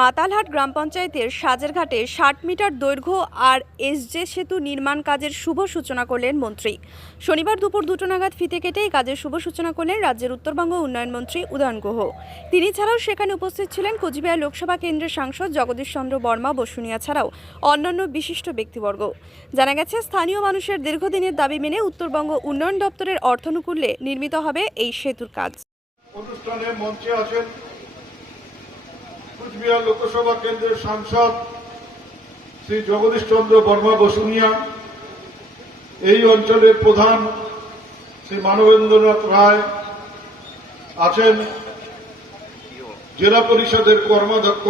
মাতালহাট গ্রাম পঞ্চায়েতের সাজেরঘাটে ষাট মিটার দৈর্ঘ্য আর এসজে সেতু নির্মাণ কাজের শুভ সূচনা করলেন মন্ত্রী। শনিবার দুপুর দুটো নাগাদ ফিতে কেটে এই কাজের শুভ সূচনা করলেন রাজ্যের উত্তরবঙ্গ উন্নয়ন মন্ত্রী উদয়ন গুহ। তিনি ছাড়াও সেখানে উপস্থিত ছিলেন কোচবিহার লোকসভা কেন্দ্রের সাংসদ জগদীশ চন্দ্র বর্মা বসুনিয়া ছাড়াও অন্যান্য বিশিষ্ট ব্যক্তিবর্গ। জানা গেছে, স্থানীয় মানুষের দীর্ঘদিনের দাবি মেনে উত্তরবঙ্গ উন্নয়ন দপ্তরের অর্থনুকূল্যে নির্মিত হবে এই সেতুর কাজ। অনুষ্ঠানে মঞ্চে আছেন কুচবিহার লোকসভা কেন্দ্রের সাংসদ শ্রী জগদীশ চন্দ্র বর্মা বসুনিয়া, এই অঞ্চলের প্রধান শ্রী মানবেন্দ্রনাথ রায় আছেন জেলা পরিষদের কর্মাধ্যক্ষ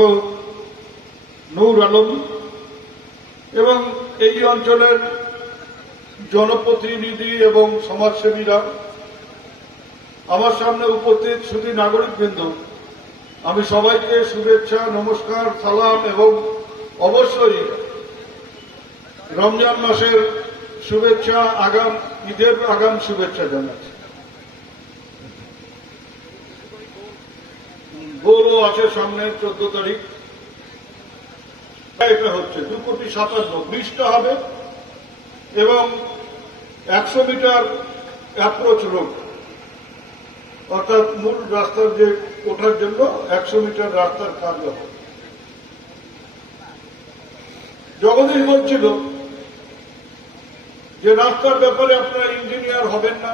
নূর আলম এবং এই অঞ্চলের জনপ্রতিনিধি এবং সমাজসেবীরা। আমার সামনে উপস্থিত শুধু নাগরিকবৃন্দ আমি সবাইকে শুভেচ্ছা, নমস্কার, সালাম এবং অবশ্যই রমজান মাসের শুভেচ্ছা, আগাম, ঈদের আগাম শুভেচ্ছা জানাচ্ছি। গোলও আছে সামনে চোদ্দ তারিখ। এটা হচ্ছে দু কোটি সাতান্ন ব্রিজটা হবে এবং একশো মিটার অ্যাপ্রোচ রোড অর্থাৎ মূল রাস্তার যে ওঠার জন্য একশো মিটার রাস্তার কাজ হবে। জগদীশ বলছিল যে, রাস্তার ব্যাপারে আপনারা ইঞ্জিনিয়ার হবেন না।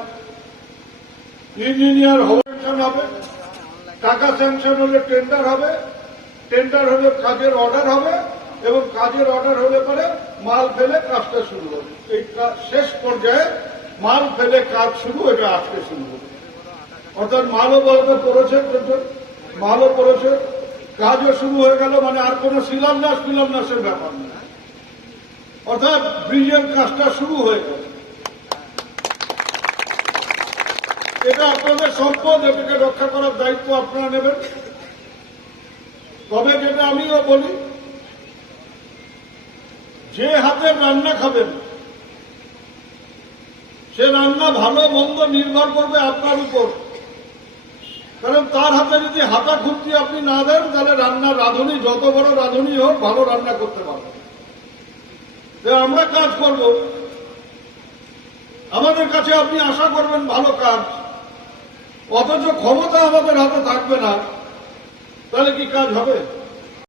ইঞ্জিনিয়ার স্যাংশন হবে। টাকা স্যাংশন হলে টেন্ডার হবে। টেন্ডার হলে কাজের অর্ডার হবে এবং কাজের অর্ডার হলে পরে মাল ফেলে কাজটা শুরু হবে। এই শেষ পর্যায়ে মাল ফেলে কাজ শুরু, এটা আজকে শুরু হবে। অর্থাৎ মালও বলতে পড়েছে মালও পড়েছে। কাজও শুরু হয়ে গেল মানে আর কোনো শিলান্যাস শিলান্যাসের ব্যাপার নেই। অর্থাৎ ব্রিজের কাজটা শুরু হয়ে গেল। এটা আপনাদের সম্পদ, এটাকে রক্ষা করার দায়িত্ব আপনারা নেবেন। তবে যেটা আমিও বলি, যে হাতে রান্না খাবেন, সে রান্না ভালো, মন্দ নির্ভর করবে আপনার উপর। তার হাতে যদি হাতা খুঁজতে আপনি না দেন, তাহলে রান্না রাঁধুনি, যত বড় রাঁধুনি হোক, ভালো রান্না করতে পারবে আমরা কাজ করব। আমাদের কাছে আপনি আশা করবেন, ভালো কাজ। অথচ ক্ষমতা আমাদের হাতে থাকবে না। তাহলে কি কাজ হবে?